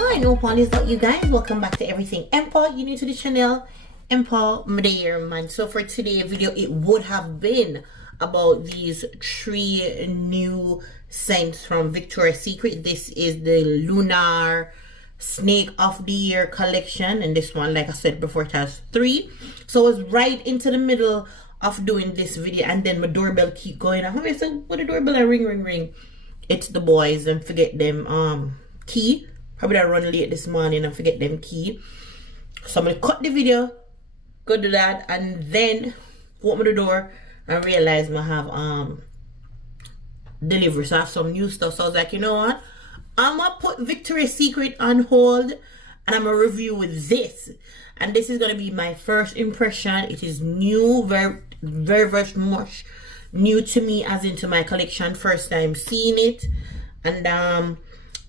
Alright, no apologies out you guys. Welcome back to Everything Empo. You new to the channel, Empo Mandarin man. So for today's video, it would have been about these 3 new scents from Victoria's Secret. This is the Lunar Snake of the Year collection, and this one, like I said before, it has 3. So I was right into the middle of doing this video, and then my doorbell keep going off. I said, what the doorbell a ring. It's the boys and forget them key. Probably I run late this morning and forget them key. So I'm gonna cut the video, go do that, and then open the door and realize I have delivery. So I have some new stuff. So I was like, you know what? I'm gonna put Victoria's Secret on hold and I'm gonna review with this. And this is gonna be my first impression. It is new, very much new to me, as into my collection. First time seeing it, and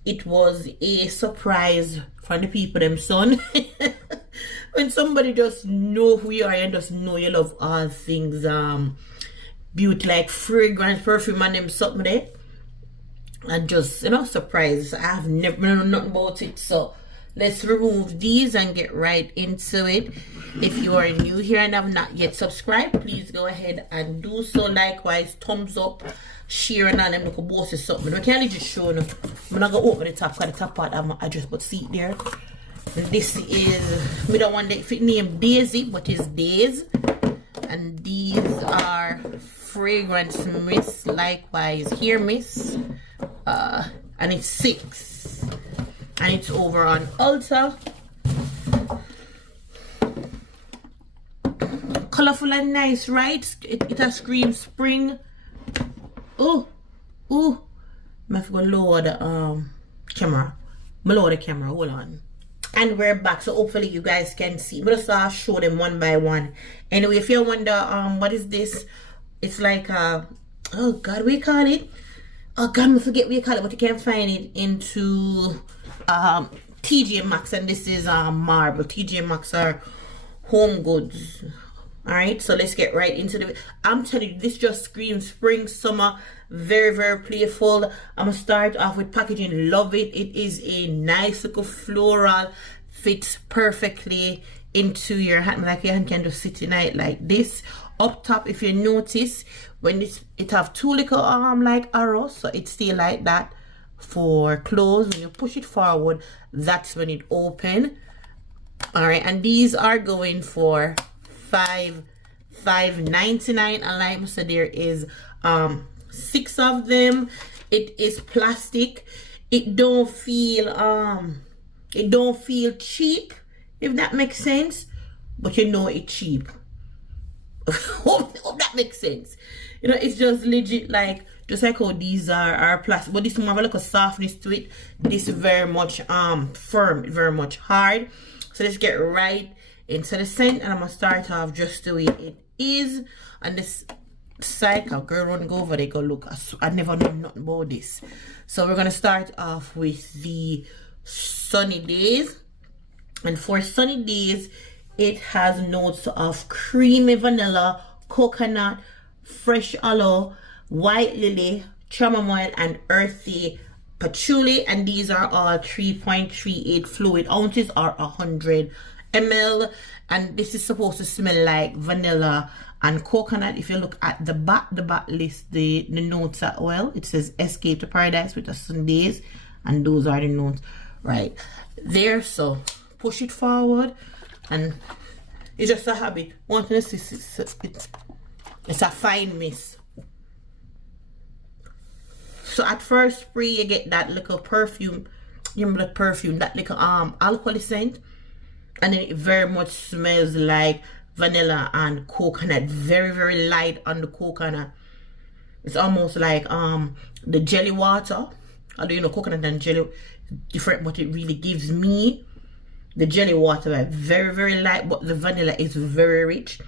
it was a surprise from the people them son. When somebody just know who you are and just know you love all things beauty, like fragrance, perfume, and them something there, and just, you know, surprised. I have never known nothing about it. So let's remove these and get right into it. If you are new here and have not yet subscribed, please go ahead and do so. Likewise, thumbs up, share, and all them look boss is something. I can't just show them. I'm not gonna open the top because the top part I just put seat there. And this is, we don't want that fit name Daisy, but it's Daise. And these are fragrance mist, likewise hair mist. And it's 6. And it's over on ULTA. Colorful and nice, right? It has scream spring. Oh, I have to go lower the camera. Lower the camera, hold on. And we're back, so hopefully you guys can see. But I'll show them one by one. Anyway, if you wonder what is this, it's like oh god, we call it, oh god, I forget what you call it, but you can find it into TJ Maxx, and this is marble. TJ Maxx are home goods. All right, so let's get right into the, I'm telling you, this just screams spring, summer, very playful. I'm gonna start off with packaging. Love it. It is a nice little floral, fits perfectly into your hand, like your hand can just sit in it like this. Up top, if you notice, when it have 2 little like arrows, so it stay like that for close. When you push it forward, that's when it open. All right, and these are going for $5.99, and like I said, there is 6 of them. It is plastic. It don't feel cheap, if that makes sense, but you know it's cheap. Hope that makes sense. You know, it's just legit, like just like how these are plastic, but this one have a little softness to it. This is very much firm, very much hard. So let's get right into the scent, and I'm gonna start off just the way it is. And this cycle, girl, run go over there, go look. I never know nothing about this. So we're gonna start off with the Sunny Days, and for Sunny Days, it has notes of creamy vanilla, coconut, fresh aloe, white lily, chamomile, and earthy patchouli. And these are all 3.38 fluid ounces, or 100 ml, and this is supposed to smell like vanilla and coconut. If you look at the back lists the notes as well. It says Escape to Paradise with a Sundays, and those are the notes right there. So push it forward, and it's just a habit. It's a fine mist. So at first spray, you get that little perfume, that little alcohol scent, and then it very much smells like vanilla and coconut. Very light on the coconut. It's almost like the jelly water. Although, you know, coconut and jelly different, but it really gives me the jelly water, like very light, but the vanilla is very rich,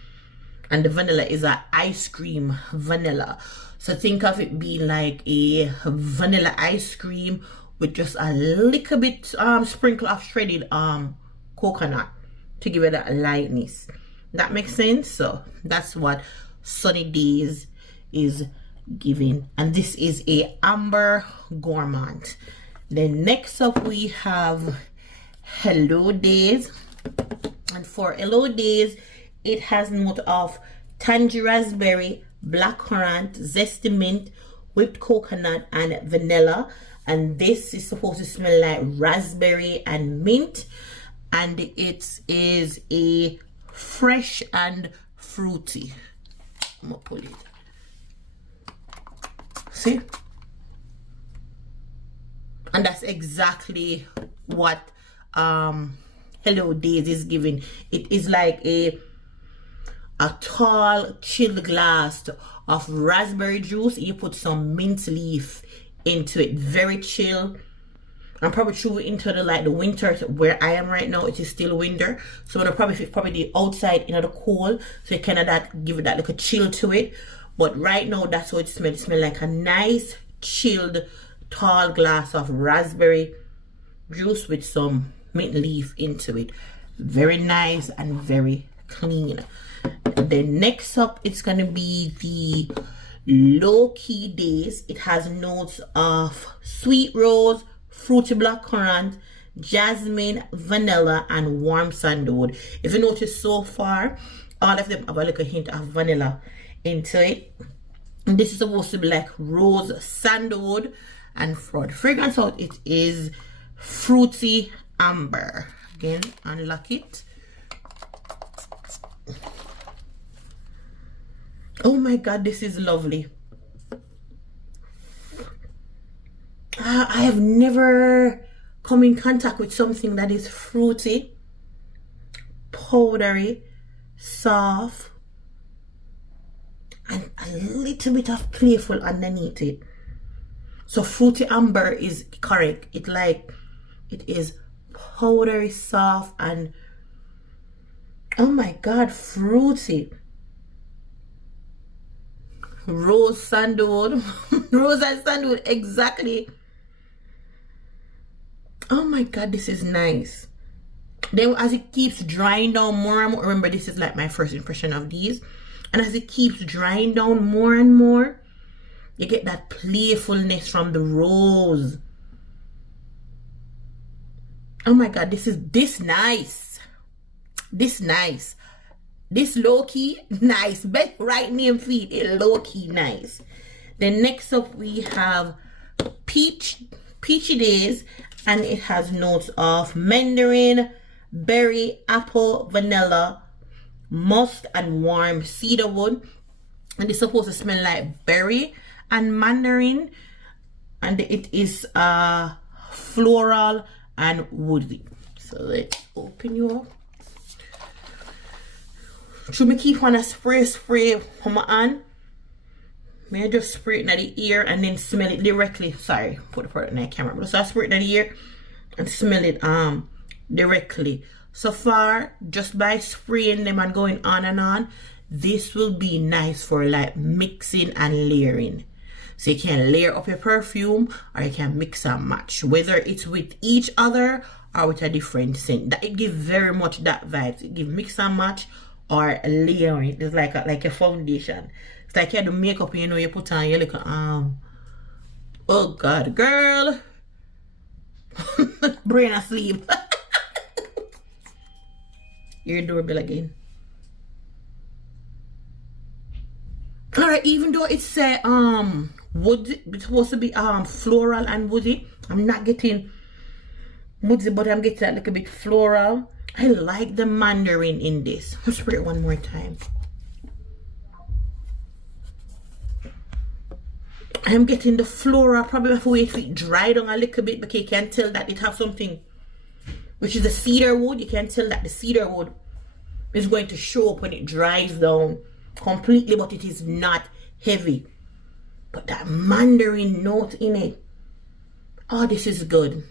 and the vanilla is an ice cream vanilla. So think of it being like a vanilla ice cream with just a little bit sprinkle of shredded coconut to give it that lightness. That makes sense. So that's what Sunny Days is giving, and this is a amber gourmand. Then next up we have Hello Daise. And for Hello Daise, it has note of tangy raspberry, blackcurrant, zesty mint, whipped coconut, and vanilla. And this is supposed to smell like raspberry and mint, and it is a fresh and fruity. I'm gonna pull it. See? And that's exactly what Hello Daise is giving. It is like a tall chilled glass of raspberry juice. You put some mint leaf into it, very chill. I'm probably through into the winter where I am right now. It is still winter, so I'm gonna probably the outside in the cold, so it kind of that give it that little chill to it. But right now, that's how it smells. It smells like a nice chilled tall glass of raspberry juice with some mint leaf into it. Very nice and very clean. Then next up, it's gonna be the Lowkey Daise. It has notes of sweet rose, fruity blackcurrant, jasmine, vanilla, and warm sandalwood. If you notice so far, all of them have a little hint of vanilla into it. And this is supposed to be like rose sandalwood, and for the fragrance out, it is fruity amber. Again, unlock it. Oh my god, this is lovely. I have never come in contact with something that is fruity, powdery, soft, and a little bit of playful underneath it. So fruity amber is correct. It is powdery, soft, and oh my god, fruity. Rose sandalwood. Rose and sandalwood, exactly. Oh my god, this is nice. Then as it keeps drying down more and more, remember this is like my first impression of these, and as it keeps drying down more and more, you get that playfulness from the rose. Oh my god, this nice. This nice. This Lowkey nice. Best right name feed it, Lowkey nice. Then next up we have Peachy Daise, and it has notes of mandarin, berry, apple, vanilla, musk, and warm cedarwood. And it's supposed to smell like berry and mandarin, and it is floral and woody. So let's open you up. Should me keep on a spray on my hand? May I just spray it in the ear and then smell it directly? Sorry, put the product in the camera. But so I spray it in the ear and smell it directly. So far, just by spraying them and going on and on, this will be nice for like mixing and layering. So you can layer up your perfume, or you can mix and match, whether it's with each other or with a different scent. That it gives very much that vibe. It gives mix and match or layering. It's like a foundation. It's like you do makeup, you know, you put on your little oh god, girl. Brain asleep. Your doorbell again. Alright, even though it's wood, it's supposed to be floral and woody, I'm not getting woodsy, but I'm getting that little bit floral. I like the mandarin in this. Let's spray it one more time. I'm getting the floral. Probably have to wait for it dry down a little bit, because you can tell that it has something, which is the cedar wood. You can tell that the cedar wood is going to show up when it dries down completely, but it is not heavy. But that mandarin note in it, oh, this is good.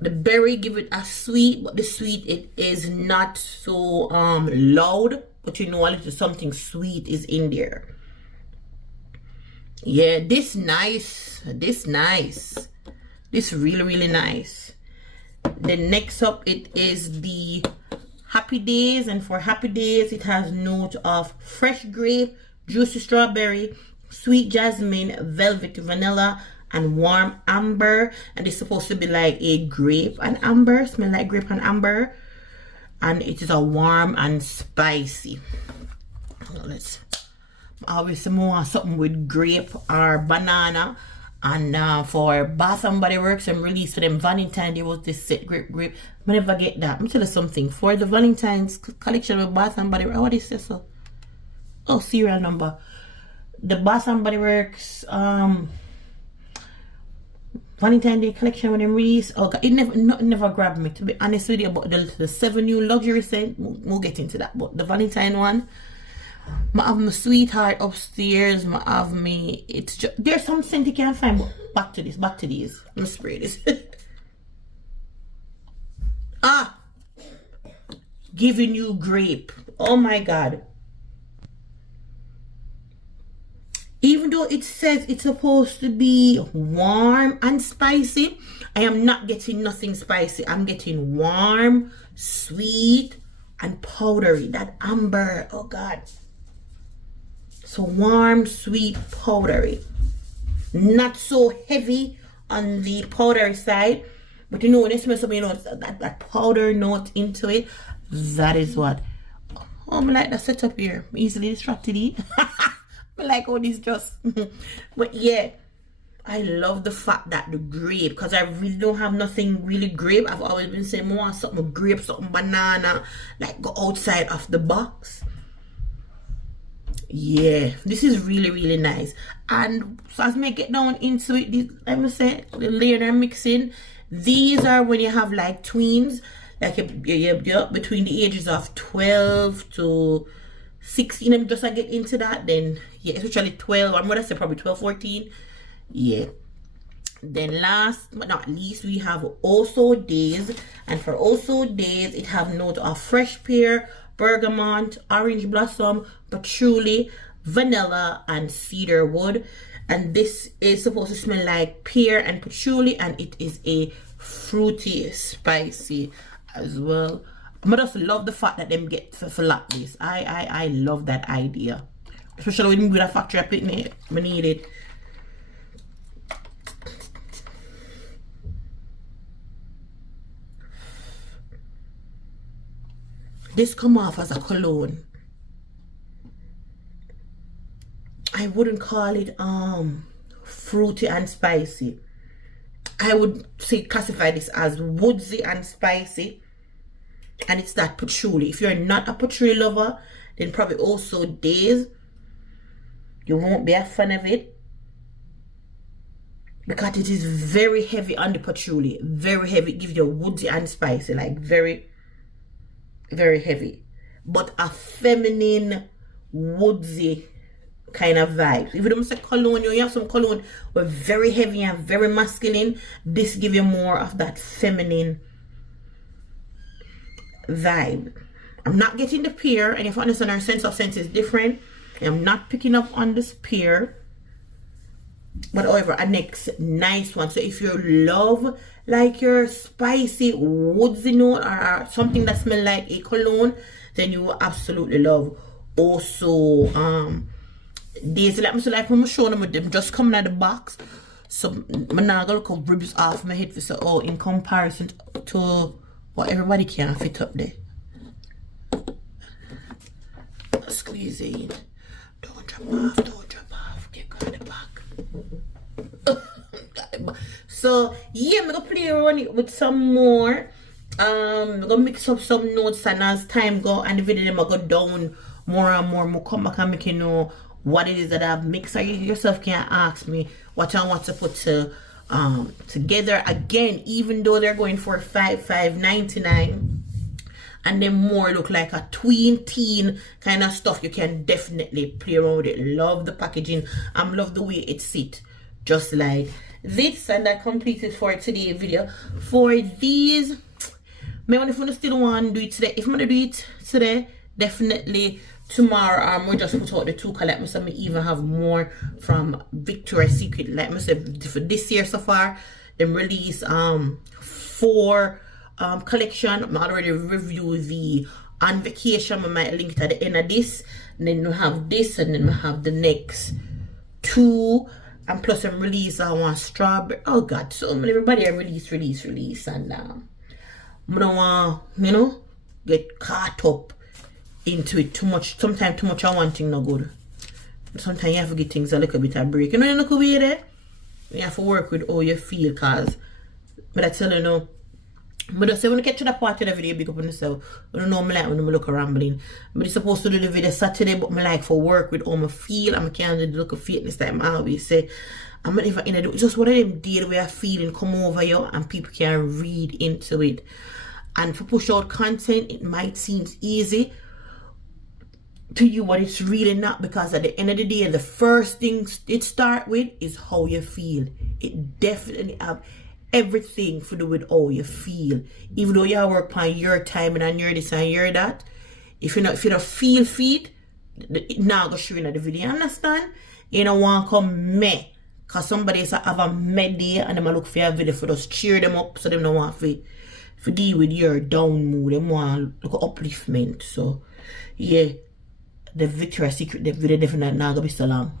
The berry give it a sweet, but the sweet, it is not so loud, but you know a little something sweet is in there. Yeah, this nice. This really nice. Then next up, it is the Happy Daise, and for Happy Daise, it has note of fresh grape, juicy strawberry, sweet jasmine, velvet vanilla, and warm amber, and it's supposed to be like a grape and amber, smell like grape and amber, and it is a warm and spicy. Let's obviously more something with grape or banana. And for Bath and Body Works, I'm releasing them Valentine. There was this set grape. I never get that. Let me tell you something. For the Valentine's collection with Bath and Body Works, what is this? Oh, serial number. The Bath and Body Works Valentine Day collection when they release. Oh God, it never grabbed me, to be honest with you. But the 7 new luxury scent, we'll get into that. But the Valentine one, I have my sweetheart upstairs. I have me. It's just there's some scent you can't find. But back to these. I'm gonna spray this. Giving you grape. Oh my God. Even though it says it's supposed to be warm and spicy, I am not getting nothing spicy. I'm getting warm, sweet, and powdery. That amber. Oh God. So warm, sweet, powdery. Not so heavy on the powdery side. But you know, when it smells something, you know, that powder note into it. That is what. Oh, I like the setup here. I'm easily distracted. I like all this just. But yeah, I love the fact that the grape, because I really don't have nothing really grape. I've always been saying more something grape, something banana, like go outside of the box. Yeah, this is really, really nice. And so as I get down into it, let me say the layer I'm mixing, these are when you have like tweens, like you're between the ages of 12 to 16. And just I get into that, then yeah, especially 12, I'm gonna say probably 12, 14. Yeah. Then last but not least, we have also Daise, and for also Daise, it have note of fresh pear, bergamot, orange blossom, patchouli, vanilla, and cedar wood. And this is supposed to smell like pear and patchouli, and it is a fruity, spicy as well. I just love the fact that them get for like this. I love that idea, especially when you with a factory up in it. I need it. This come off as a cologne. I wouldn't call it fruity and spicy. I would say classify this as woodsy and spicy. And it's that patchouli. If you're not a patchouli lover, then probably also Daise, you won't be a fan of it, because it is very heavy on the patchouli. Very heavy. It gives you woodsy and spicy, like very, very heavy, but a feminine, woodsy kind of vibe. If you don't say cologne, you have some cologne with very heavy and very masculine. This gives you more of that feminine vibe. I'm not getting the pear, and if you understand, our sense of scent is different. I'm not picking up on this pear, but however, a next nice one. So if you love like your spicy woodsy note, or something that smells like a cologne, then you will absolutely love also Daise. Let me see, like when I'm showing them with them just coming out of the box, so I'm not gonna look ribs off my head for so, oh, in comparison to what everybody can fit up there. Squeeze it in. Don't drop off, get on the back. So yeah, I'm gonna play around it with some more. I'm gonna mix up some notes, and as time go and the video them go down more and more, more come back and make you know what it is that I've mixed. So you yourself can ask me what I want to put together. Again, even though they're going for $5.99 and they more look like a tween teen kind of stuff, you can definitely play around with it. Love the packaging. Love the way it sits just like this. And that completes it for today's video. For these, maybe if you still want to do it today, if I'm gonna do it today, definitely tomorrow we'll just put out the two color. Let me say me even have more from Victoria's Secret. Let me say for this year so far, them release 4 collection. I'm already review the On Vacation. I might link it at the end of this, and then we have this, and then we have the next 2 And plus I'm release I want strawberry. Oh god, so many everybody I release and I don't want, you know, get caught up into it too much. Sometimes too much I want thing no good. Sometimes you have to get things a little bit of break. You know, you look away there. You have to work with how you feel, cause but I tell you no. But I say when I get to that part of the video, big up on yourself. I don't know me like when I look rambling. But I'm supposed to do the video Saturday, but I like for work with how I feel. I'm can't do the look of fitness time. I always say I'm not even in just one of them days where I feel and come over you and people can read into it. And for push out content, it might seem easy to you, but it's really not, because at the end of the day, the first thing it start with is how you feel. It definitely have everything to do with how you feel. Even though you work on your time and your this and your that, if you don't feel feed, it not go show in the video. You understand? You don't want to come me, cause somebody say have a med day and them look for a video for just cheer them up, so them don't want to deal with your down mood. Them want look upliftment. So yeah, the Victoria's Secret, the video definitely not gonna be so long.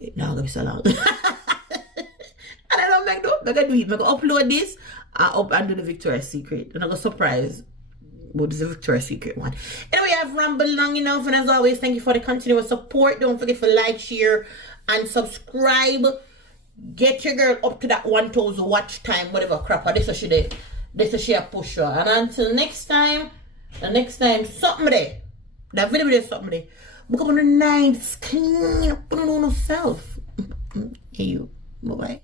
It not gonna be so long. And I don't make do. I'm gonna do it. I'm gonna upload this and do the Victoria's Secret. And I'm gonna surprise what is the Victoria's Secret one. Anyway, I've rambled long enough, and as always, thank you for the continuous support. Don't forget to like, share, and subscribe. Get your girl up to that 1,000 watch time, whatever crap. This is she did. This is she a push her. And until next time, something there. That video is something there. Look up on the night, clean up on yourself. Hey you. Bye bye.